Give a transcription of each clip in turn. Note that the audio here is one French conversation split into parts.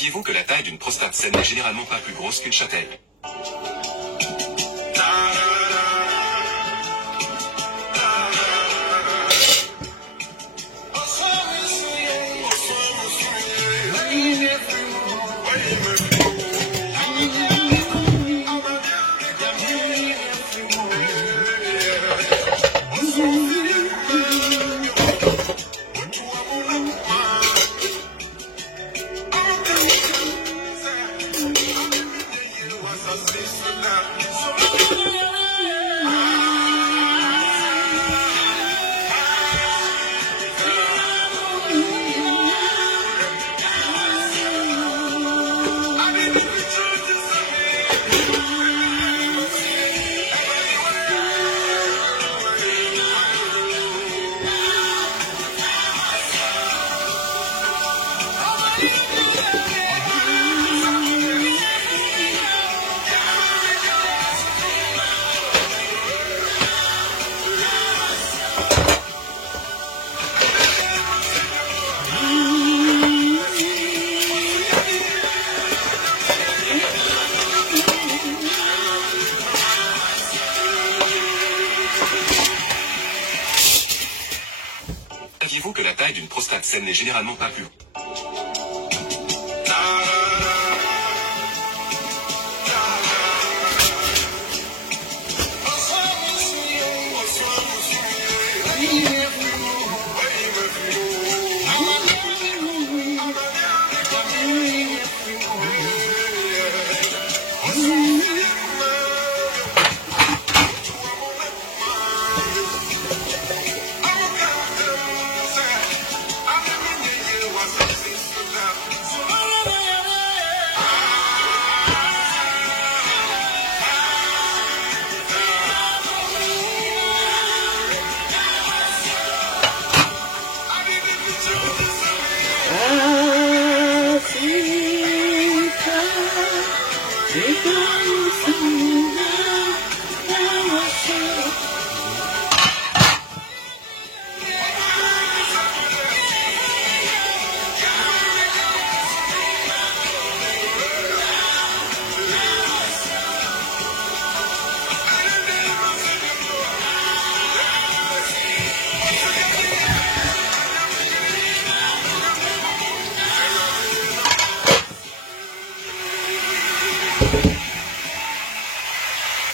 Saviez-vous que la taille d'une prostate saine n'est généralement pas plus grosse qu'une châtaigne? Saviez-vous que la taille d'une prostate saine n'est généralement pas plus...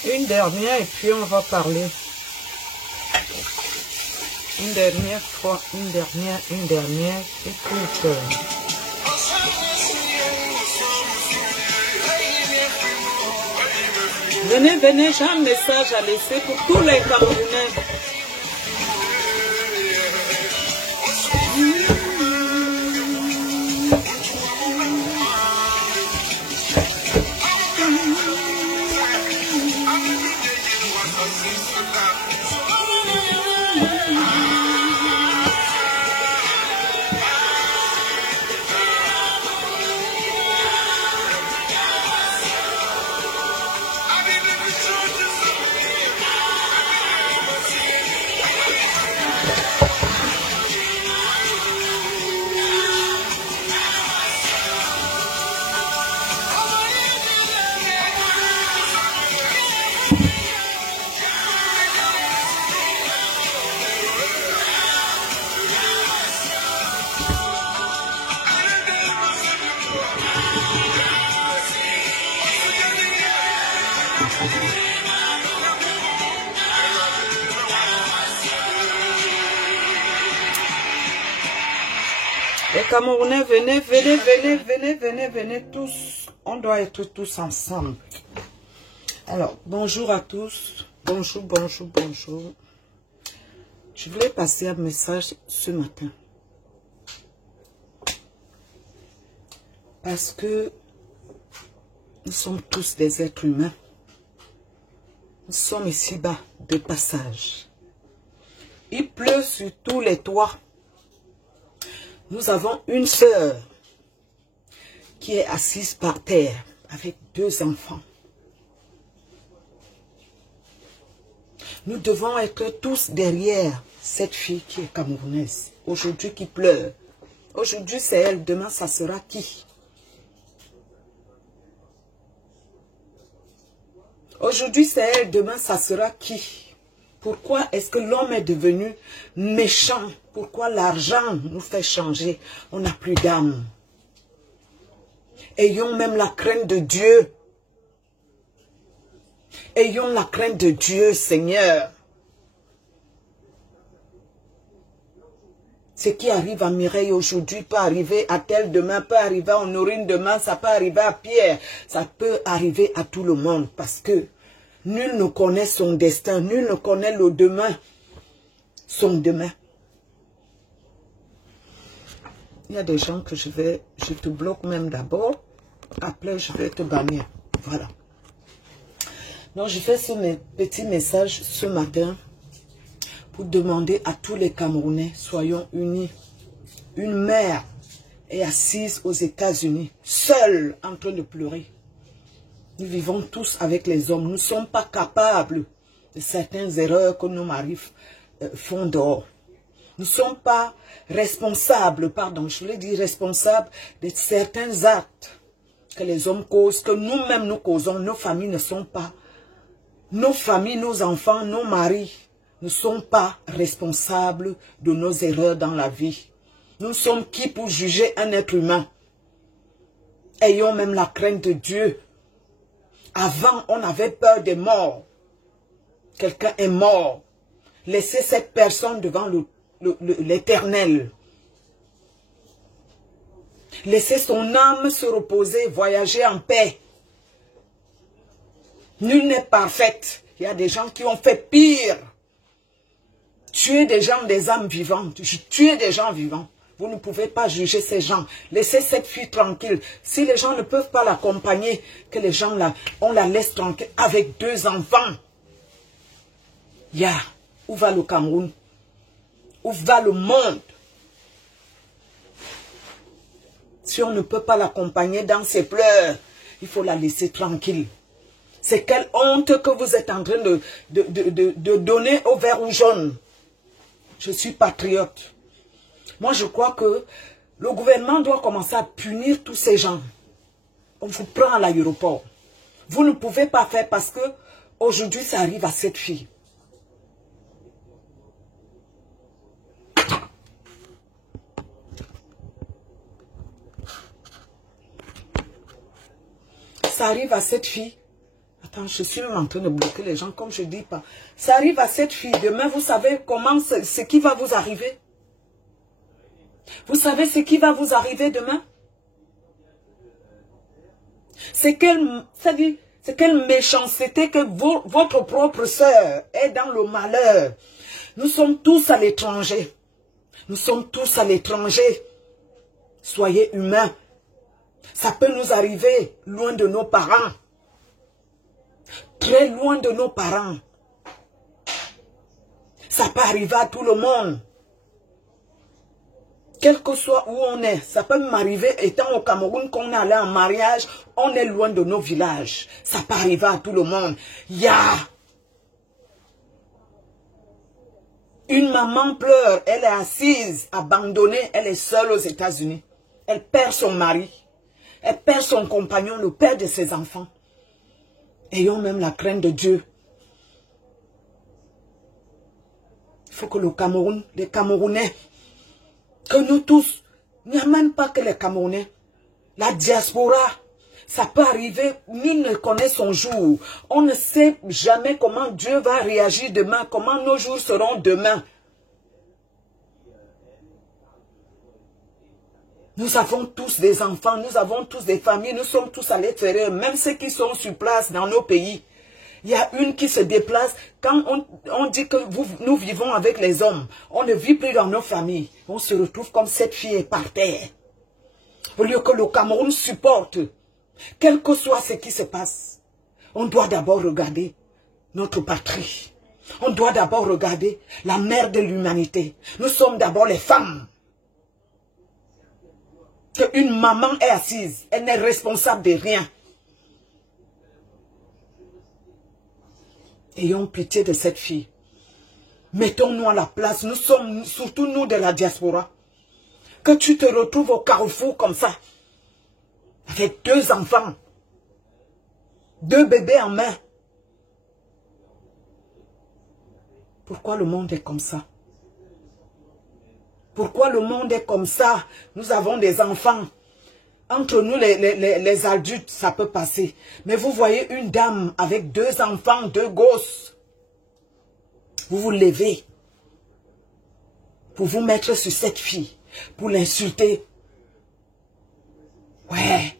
Une dernière et puis on va parler. Une dernière fois, une dernière, écoute. Venez, j'ai un message à laisser pour tous les Camerounais. Les Camerounais, venez, venez, venez, venez, venez, venez tous. On doit être tous ensemble. Alors, bonjour à tous. Bonjour, bonjour, bonjour. Je voulais passer un message ce matin. Parce que nous sommes tous des êtres humains. Nous sommes ici-bas de passage. Il pleut sur tous les toits. Nous avons une sœur qui est assise par terre avec 2 enfants. Nous devons être tous derrière cette fille qui est camerounaise. Aujourd'hui qui pleure. Aujourd'hui c'est elle, demain ça sera qui? Aujourd'hui c'est elle, demain ça sera qui? Pourquoi est-ce que l'homme est devenu méchant? Pourquoi l'argent nous fait changer? On n'a plus d'âme. Ayons même la crainte de Dieu. Ayons la crainte de Dieu, Seigneur. Ce qui arrive à Mireille aujourd'hui peut arriver à tel demain, peut arriver à Honorine demain, ça peut arriver à Pierre. Ça peut arriver à tout le monde parce que nul ne connaît son destin, nul ne connaît le demain, son demain. Il y a des gens que je te bloque même d'abord, après je vais te bannir. Voilà. Donc je fais ce petit message ce matin pour demander à tous les Camerounais, soyons unis. Une mère est assise aux États-Unis, seule en train de pleurer. Nous vivons tous avec les hommes. Nous ne sommes pas capables de certaines erreurs que nos maris font dehors. Nous ne sommes pas responsables, pardon, je voulais dire responsables de certains actes que les hommes causent, que nous-mêmes nous causons. Nos familles ne sont pas, nos familles, nos enfants, nos maris ne sont pas responsables de nos erreurs dans la vie. Nous sommes qui pour juger un être humain? Ayons même la crainte de Dieu. Avant, on avait peur des morts. Quelqu'un est mort. Laissez cette personne devant l'Éternel. Laissez son âme se reposer, voyager en paix. Nul n'est parfait. Il y a des gens qui ont fait pire. Tuer des gens, des âmes vivantes. Tuer des gens vivants. Vous ne pouvez pas juger ces gens. Laissez cette fille tranquille. Si les gens ne peuvent pas l'accompagner, que les gens on la laisse tranquille avec 2 enfants. Où va le Cameroun? Où va le monde? Si on ne peut pas l'accompagner dans ses pleurs, il faut la laisser tranquille. C'est quelle honte que vous êtes en train de donner au vert ou jaune. Je suis patriote. Moi, je crois que le gouvernement doit commencer à punir tous ces gens. On vous prend à l'aéroport. Vous ne pouvez pas faire parce que aujourd'hui, ça arrive à cette fille. Ça arrive à cette fille. Attends, je suis même en train de bloquer les gens comme je dis pas. Ça arrive à cette fille. Demain, vous savez comment ce qui va vous arriver? Vous savez ce qui va vous arriver demain? C'est quelle méchanceté que votre propre sœur est dans le malheur. Nous sommes tous à l'étranger. Nous sommes tous à l'étranger. Soyez humains. Ça peut nous arriver loin de nos parents. Très loin de nos parents. Ça peut arriver à tout le monde. Quel que soit où on est, ça peut m'arriver étant au Cameroun qu'on est allé en mariage, on est loin de nos villages. Ça peut arriver à tout le monde. Une maman pleure, elle est assise, abandonnée, elle est seule aux États-Unis. Elle perd son mari, elle perd son compagnon, le père de ses enfants. Ayons même la crainte de Dieu. Il faut que le Cameroun, les Camerounais, que nous tous, il n'y a même pas que les Camerounais, la diaspora, ça peut arriver, nul ne connaît son jour. On ne sait jamais comment Dieu va réagir demain, comment nos jours seront demain. Nous avons tous des enfants, nous avons tous des familles, nous sommes tous à l'extérieur, même ceux qui sont sur place dans nos pays. Il y a une qui se déplace. Quand on dit que nous vivons avec les hommes, on ne vit plus dans nos familles. On se retrouve comme cette fille est par terre. Au lieu que le Cameroun supporte, quel que soit ce qui se passe, on doit d'abord regarder notre patrie. On doit d'abord regarder la mère de l'humanité. Nous sommes d'abord les femmes. Une maman est assise, elle n'est responsable de rien. Ayons pitié de cette fille. Mettons-nous à la place, nous sommes, surtout nous de la diaspora. Que tu te retrouves au carrefour comme ça, avec 2 enfants, 2 bébés en main. Pourquoi le monde est comme ça? Pourquoi le monde est comme ça? Nous avons des enfants. Entre nous, les adultes, ça peut passer. Mais vous voyez une dame avec 2 enfants, 2 gosses. Vous vous levez pour vous mettre sur cette fille, pour l'insulter. Ouais.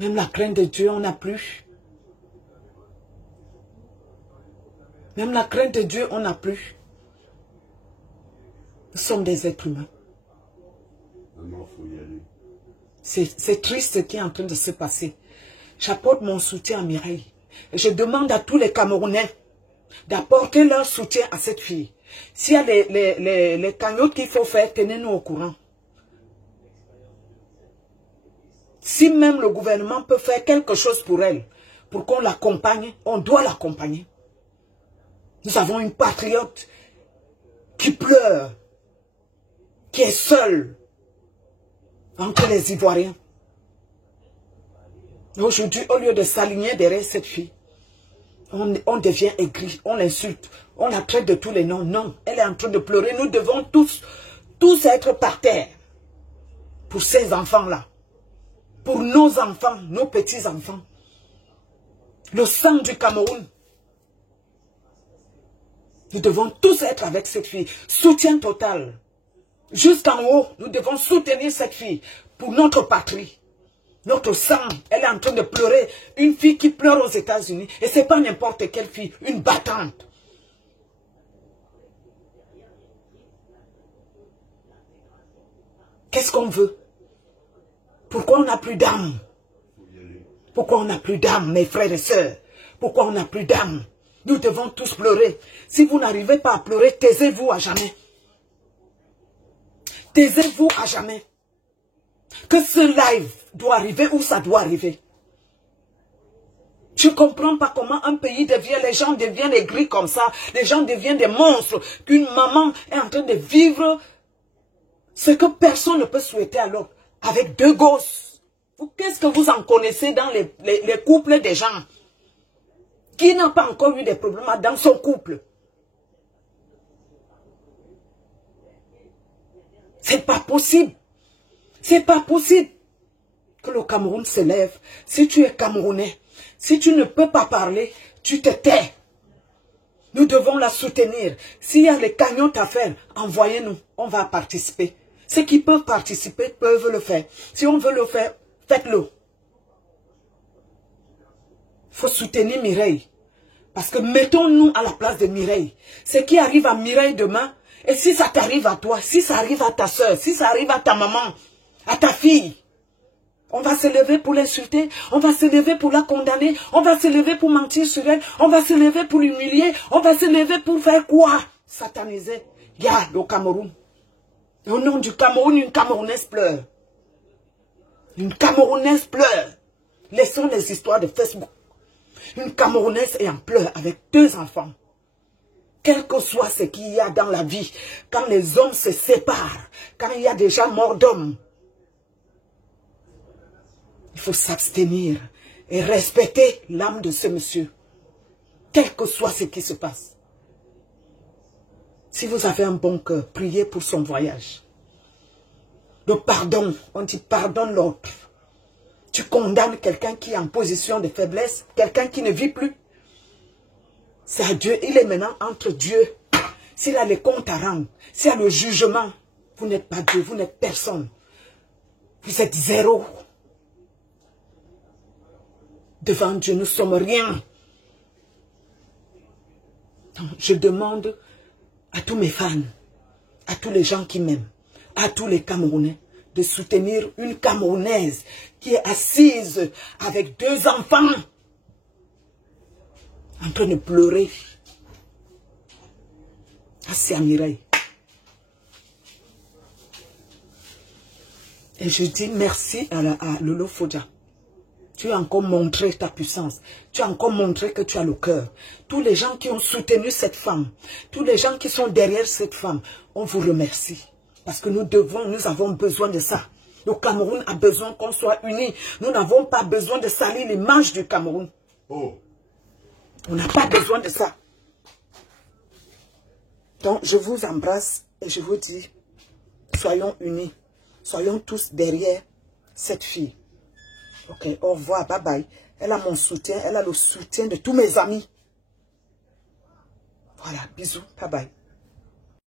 Même la crainte de Dieu, on n'a plus. Même la crainte de Dieu, on n'a plus. Nous sommes des êtres humains. C'est triste ce qui est en train de se passer. J'apporte mon soutien à Mireille. Et je demande à tous les Camerounais d'apporter leur soutien à cette fille. S'il y a les cagnottes qu'il faut faire, tenez-nous au courant. Si même le gouvernement peut faire quelque chose pour elle, pour qu'on l'accompagne, on doit l'accompagner. Nous avons une patriote qui pleure, qui est seule entre les Ivoiriens. Aujourd'hui, au lieu de s'aligner derrière cette fille, on devient aigri, on l'insulte, on la traite de tous les noms. Non, elle est en train de pleurer. Nous devons tous être par terre pour ces enfants-là, pour nos enfants, nos petits-enfants. Le sang du Cameroun. Nous devons tous être avec cette fille. Soutien total. Jusqu'en haut, nous devons soutenir cette fille pour notre patrie. Notre sang, elle est en train de pleurer. Une fille qui pleure aux États-Unis. Et ce n'est pas n'importe quelle fille, une battante. Qu'est-ce qu'on veut? Pourquoi on n'a plus d'âme? Pourquoi on n'a plus d'âme, mes frères et sœurs? Pourquoi on n'a plus d'âme? Nous devons tous pleurer. Si vous n'arrivez pas à pleurer, taisez-vous à jamais. Taisez-vous à jamais. Que ce live doit arriver où ça doit arriver. Je ne comprends pas comment un pays devient, les gens deviennent aigris comme ça. Les gens deviennent des monstres. Qu'une maman est en train de vivre ce que personne ne peut souhaiter à l'autre. Avec 2 gosses. Qu'est-ce que vous en connaissez dans les couples des gens? Qui n'a pas encore eu des problèmes dans son couple? C'est pas possible. C'est pas possible que le Cameroun se lève. Si tu es Camerounais, si tu ne peux pas parler, tu te tais. Nous devons la soutenir. S'il y a les cagnottes à faire, envoyez-nous. On va participer. Ceux qui peuvent participer peuvent le faire. Si on veut le faire, faites-le. Il faut soutenir Mireille. Parce que mettons-nous à la place de Mireille. Ce qui arrive à Mireille demain, et si ça t'arrive à toi, si ça arrive à ta soeur, si ça arrive à ta maman, à ta fille, on va se lever pour l'insulter, on va se lever pour la condamner, on va se lever pour mentir sur elle, on va se lever pour l'humilier, on va se lever pour faire quoi? Sataniser. Regarde le Cameroun. Au nom du Cameroun, une Camerounaise pleure. Une Camerounaise pleure. Laissons les histoires de Facebook. Une Camerounaise est en pleurs avec 2 enfants. Quel que soit ce qu'il y a dans la vie, quand les hommes se séparent, quand il y a déjà mort d'hommes, il faut s'abstenir et respecter l'âme de ce monsieur. Quel que soit ce qui se passe. Si vous avez un bon cœur, priez pour son voyage. Le pardon, on dit pardonne l'autre. Tu condamnes quelqu'un qui est en position de faiblesse, quelqu'un qui ne vit plus. C'est à Dieu, il est maintenant entre Dieu. S'il a les comptes à rendre, s'il y a le jugement, Vous n'êtes pas Dieu, vous n'êtes personne. Vous êtes zéro. Devant Dieu, nous ne sommes rien. Donc, je demande à tous mes fans, à tous les gens qui m'aiment, à tous les Camerounais, de soutenir une Camerounaise qui est assise avec 2 enfants en train de pleurer. C'est Mireille. Et je dis merci à Lolo Fodja. Tu as encore montré ta puissance. Tu as encore montré que tu as le cœur. Tous les gens qui ont soutenu cette femme, tous les gens qui sont derrière cette femme, on vous remercie. Parce que nous avons besoin de ça. Le Cameroun a besoin qu'on soit unis. Nous n'avons pas besoin de salir l'image du Cameroun. Oh. On n'a pas besoin de ça. Donc, je vous embrasse et je vous dis, soyons unis. Soyons tous derrière cette fille. Ok, au revoir, bye bye. Elle a mon soutien, elle a le soutien de tous mes amis. Voilà, bisous, bye bye.